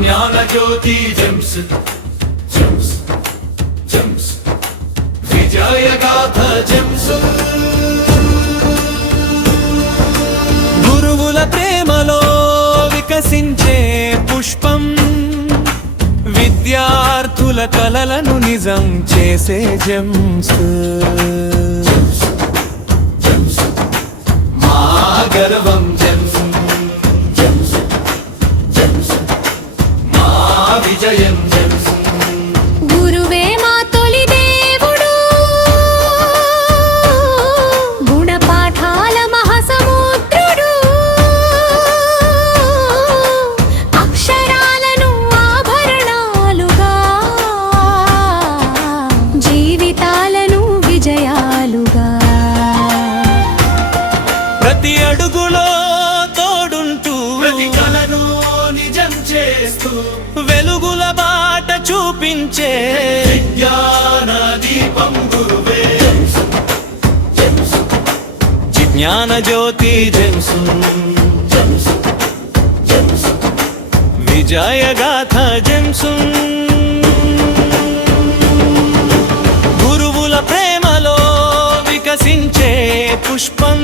జ్ఞాన జ్యోతి Gems Gems Gems విజయ గాథ జెమ్స్. గురువుల ప్రేమలో వికసించే పుష్పం, విద్యార్థుల కలలను నిజం చేసే జెమ్స్. మా గర్వం జెమ్స్ జెమ్స్ జెమ్స్, మా విజయం జెమ్స్. గురువే మా తొలి దేవుడు, గుణపాఠాల మహాసముద్రుడు, అక్షరాలను ఆభరణాలుగా, జీవితాలను విజయాలుగా. ప్రతి అడుగులో తోడుంటూ, ప్రతి కలను నిజం చేస్తూ, వెలుగుల బాట చూపించే జ్ఞాన దీపం గురువే జెమ్స్. జ్ఞాన జ్యోతి జెమ్స్ జెమ్స్ జెమ్స్, విజయ గాథ జెమ్స్. గురువుల ప్రేమలో వికసించే పుష్పం,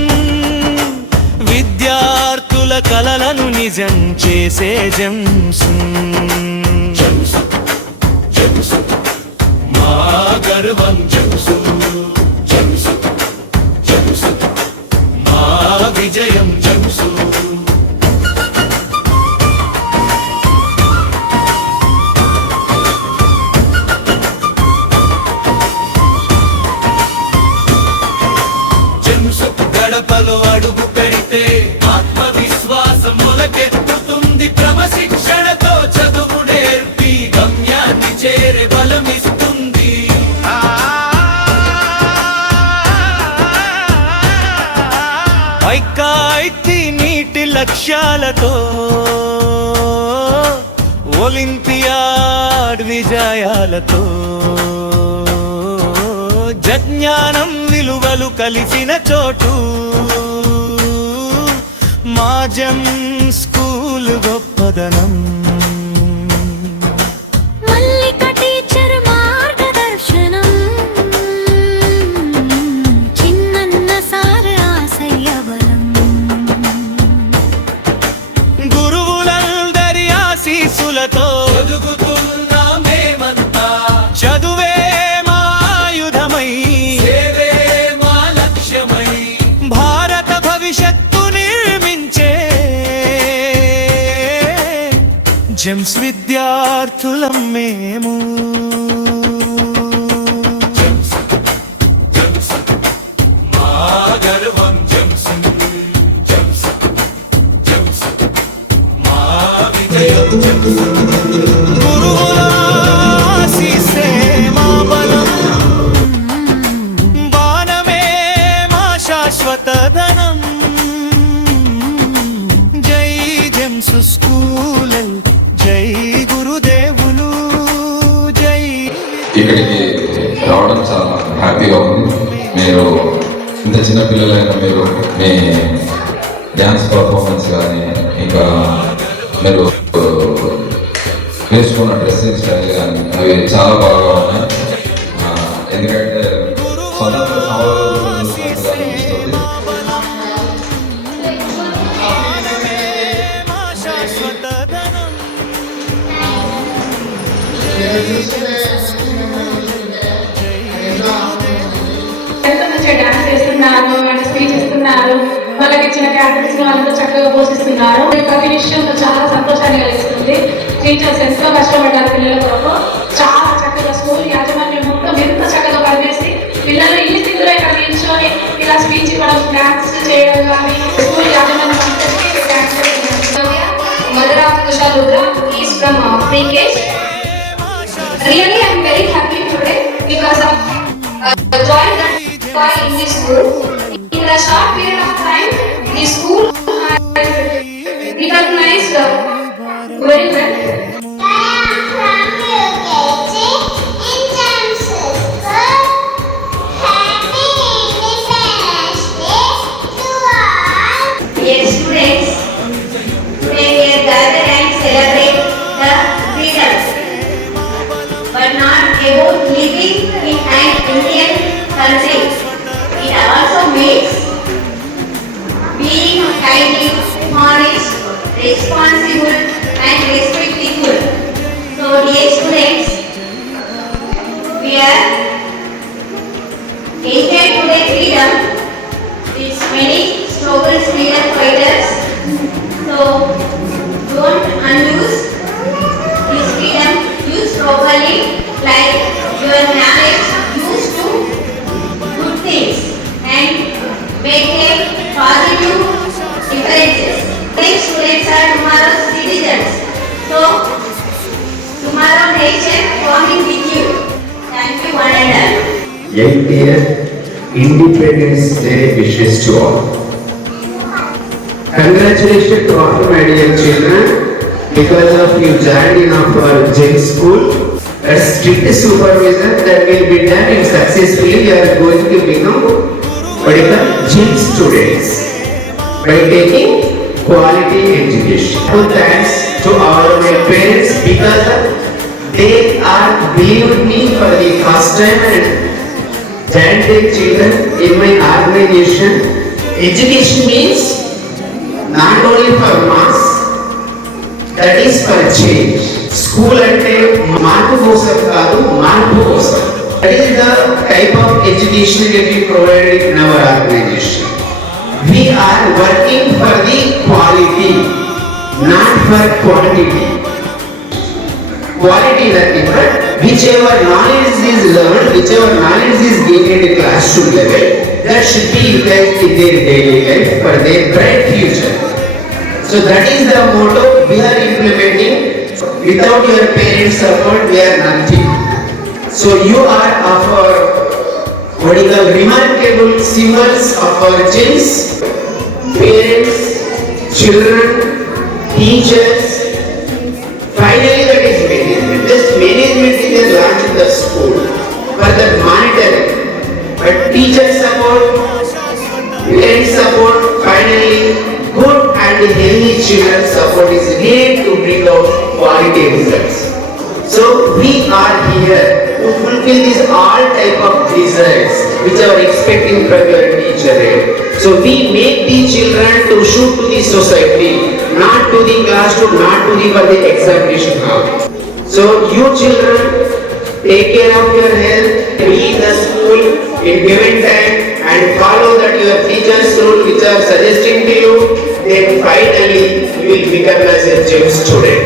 విద్యార్థుల కలలను నిజం చేసే జెమ్స్. జెమ్స్ జెమ్స్, మా గర్వం జెమ్స్ జెమ్స్ జెమ్స్, మా విజయం జెమ్స్. గడపలో అడుగు పెడితే ఆత్మవిశ్వాసం మొలకెత్తుతుంది. క్రమశిక్షణతో చదువు నేర్పి గమ్యాన్ని చేరే బలమిస్తుంది. ఐక్యైతి నీటి లక్ష్యాలతో ఒలింపియాడ్ విజయాలతో, జ్ఞానం విలువలు కలిసిన చోటు మా జెమ్స్ స్కూల్ గొప్పదనం. మల్లిక టీచర్ మార్గదర్శనం, చిన్నన్న సార్ ఆశయ బలం. గురువులందరి ఆశీస్సులతో ఎదుగుతున్నా మేమంతా. చదువే జెమ్స్ విద్యార్థులం మేము. జెమ్స్ జెమ్స్, మా గర్వం జెమ్స్ జెమ్స్ జెమ్స్, మా విజయం జెమ్స్. గురువుల ఆశీస్సే మా బలం, బాణమే మా శాశ్వత ధనం. జై జెమ్స్ స్కూల్, జై గురుదేవులు, జై. ఇక్కడికి రావడం చాలా హ్యాపీగా ఉంది. మీరు ఇంత చిన్న పిల్లలైనా మీరు మీ డ్యాన్స్ పర్ఫార్మెన్స్ కానీ, ఇంకా మీరు వేసుకున్న డ్రెస్సింగ్ స్టైల్ కానీ అవి చాలా బాగా ఉన్నాయి. ఎందుకంటే స్వతంత్ర డాన్స్ చేస్తున్నారు అండ్ స్పీచ్ ఇస్తున్నారు. వాళ్ళకి ఇచ్చిన క్యారెక్టర్స్ వాళ్ళంతా చక్కగా పోషిస్తున్నారు. ప్రతి విషయంలో చాలా సంతోషాన్ని కలిగిస్తుంది. టీచర్స్ ఎంతో కష్టపడ్డారు పిల్లల కొరకు. చాలా చక్కగా స్కూల్ యాజమాన్యం మొత్తం ఎంత చక్కగా పనిచేసి పిల్లలు ఇల్లు స్థితిలో ఇక్కడ నిల్చొని ఇలా స్పీచ్ ఇవ్వడం, డాన్స్ చేయడం కానీ స్కూల్ యాజమాన్యం Madhura Kusha Ludra is from pre-KG. Really, I am very happy today because of joined in this school. In a short period of time, the school has recognized very well. Yes, students. Today we are gathered and celebrate the responsible and respectful. So dear students, we are enjoy today freedom. It's many struggles, freedom fighters. So don't unuse this freedom. Use properly, like your knowledge used to good things and make a positive differences. These students are tomorrow's citizens. So tomorrow nation forming with you. Thank you one and all. 8th Independence Day wishes to all. Congratulations to all my dear children. Because of you joined in our Jain school, a strict supervision that will be done and successfully you are going to become what is called Jain students by taking quality education. So thanks to our my parents because they are believed me for the first time and joined their children in my organization. Education means not only for mass, that is for change. School అంటే మార్పు కోసం కాదు, మార్పు కోసం. That is the type of education that we provide in our organization. We are working for the quality, not for quantity. Quality nothing but whichever knowledge is learned, whichever knowledge is gained at the classroom level, that should be utilized in their daily life for their bright future. So that is the motto we are implementing. Without your parents' support, we are nothing. So you are our what is the remarkable symbols of our Jains, parents, children, teachers. Finally, that is management. Just management is launched in the school for the monitoring. But teacher support, parent support, finally good and healthy children support is needed to bring out quality results. So we are here to fulfill these all type of desires which are expecting from your teacher. So we make the children to shoot to the society, not to the classroom, not to the for the examination hall. So you children take care of your health, be in the school in given time and follow that your teachers rule which are suggesting to you, then finally you will become as a Jain student.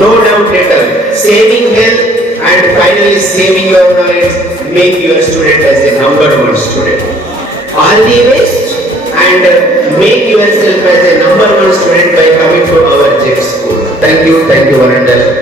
No doubt at all. Saving health and finally saving your knowledge make your student as a #1 student. All the best and make yourself as a #1 student by coming to our Jain school. Thank you one and all.